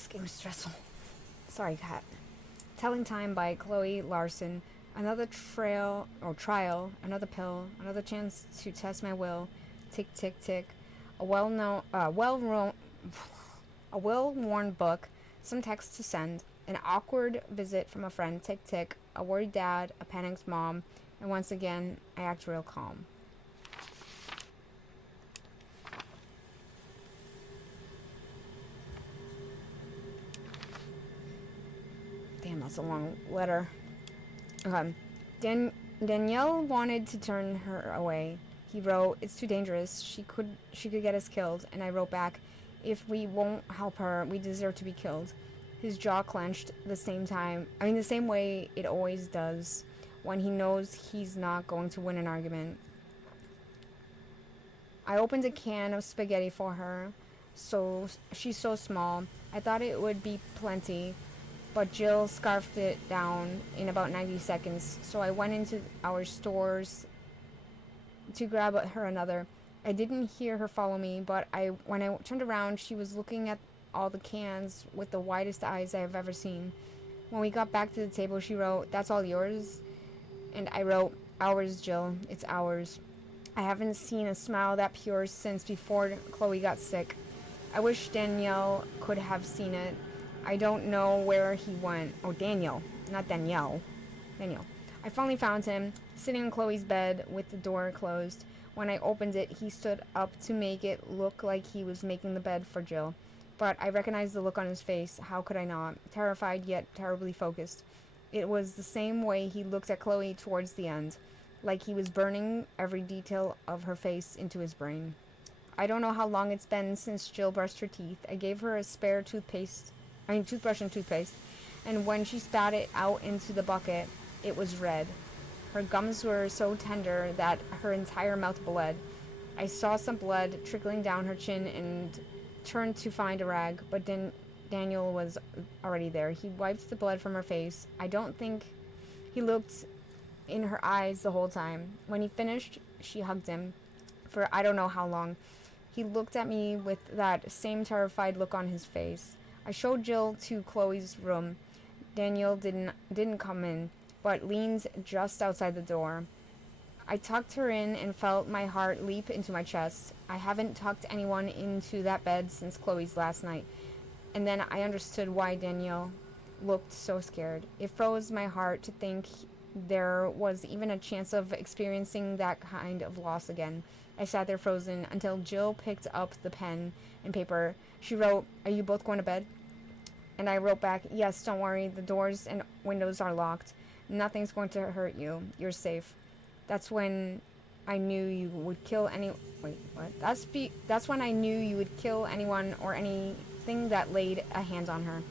this game is stressful. Sorry, cat. Telling Time by Chloe Larson. Another trial, another pill, another chance to test my will. Tick, tick, tick. A well-worn book, some text to send, an awkward visit from a friend. Tick, tick. A worried dad, a panicked mom, and once again, I act real calm. Damn, that's a long letter. Okay. Danielle wanted to turn her away. He wrote, "It's too dangerous. She could get us killed." And I wrote back, "If we won't help her, we deserve to be killed." His jaw clenched the same way it always does when he knows he's not going to win an argument. I opened a can of spaghetti for her. So she's so small. I thought it would be plenty, but Jill scarfed it down in about 90 seconds, so I went into our stores to grab her another. I didn't hear her follow me, but when I turned around, she was looking at all the cans with the widest eyes I have ever seen. When we got back to the table, she wrote, "That's all yours?" And I wrote, "Ours, Jill. It's ours." I haven't seen a smile that pure since before Chloe got sick. I wish Danielle could have seen it. I don't know where he went. Oh, Daniel, not Danielle. Daniel. I finally found him, sitting on Chloe's bed with the door closed. When I opened it, he stood up to make it look like he was making the bed for Jill. But I recognized the look on his face. How could I not? Terrified yet terribly focused. It was the same way he looked at Chloe towards the end, like he was burning every detail of her face into his brain. I don't know how long it's been since Jill brushed her teeth. I gave her a spare toothbrush and toothpaste, and when she spat it out into the bucket, it was red. Her gums were so tender that her entire mouth bled. I saw some blood trickling down her chin and turned to find a rag, but Daniel was already there. He wiped the blood from her face. I don't think he looked in her eyes the whole time. When he finished, she hugged him for I don't know how long. He looked at me with that same terrified look on his face. I showed Jill to Chloe's room. Daniel didn't come in, but leaned just outside the door. I tucked her in and felt my heart leap into my chest. I haven't tucked anyone into that bed since Chloe's last night. And then I understood why Danielle looked so scared. It froze my heart to think there was even a chance of experiencing that kind of loss again. I sat there frozen until Jill picked up the pen and paper. She wrote, "Are you both going to bed?" And I wrote back, "Yes, don't worry. The doors and windows are locked. Nothing's going to hurt you. You're safe." That's when I knew you would kill any. Wait, what? That's when I knew you would kill anyone or anything that laid a hand on her.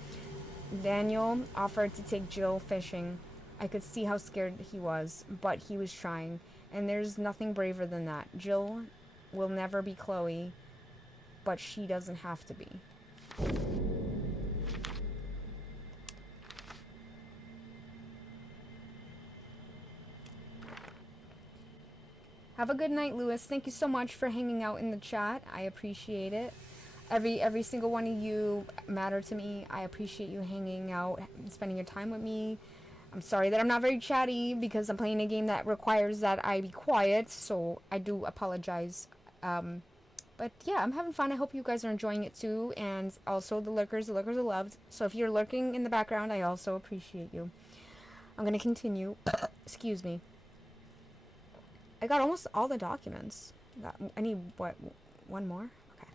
Daniel offered to take Jill fishing. I could see how scared he was, but he was trying, and there's nothing braver than that. Jill will never be Chloe, but she doesn't have to be. Have a good night, Lewis. Thank you so much for hanging out in the chat. I appreciate it. Every single one of you matter to me. I appreciate you hanging out, spending your time with me. I'm sorry that I'm not very chatty because I'm playing a game that requires that I be quiet, so I do apologize. But yeah, I'm having fun. I hope you guys are enjoying it too. And also the lurkers are loved. So if you're lurking in the background, I also appreciate you. I'm going to continue. Excuse me. I got almost all the documents. I need, what, one more? Okay.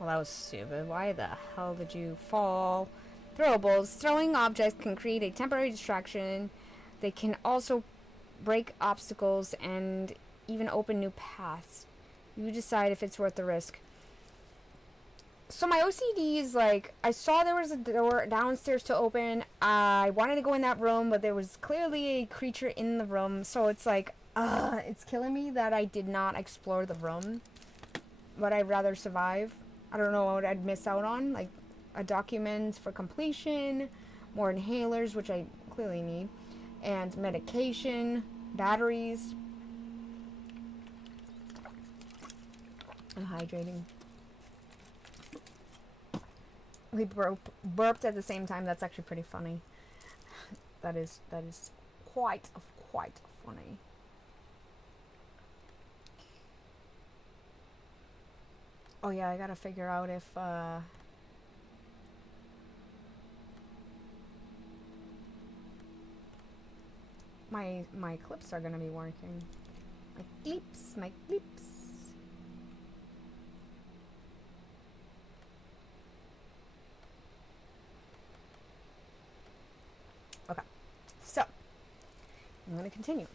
Well, that was stupid. Why the hell did you fall? Throwables. Throwing objects can create a temporary distraction. They can also break obstacles and even open new paths. You decide if it's worth the risk. So my OCD is like, I saw there was a door downstairs to open. I wanted to go in that room, but there was clearly a creature in the room. So it's like, it's killing me that I did not explore the room. But I'd rather survive. I don't know what I'd miss out on. Like a document for completion, more inhalers, which I clearly need, and medication, batteries, and hydrating. We burped at the same time. That's actually pretty funny. That is quite funny. Oh yeah, I gotta figure out if my clips are gonna be working. My clips. Okay, so I'm gonna continue.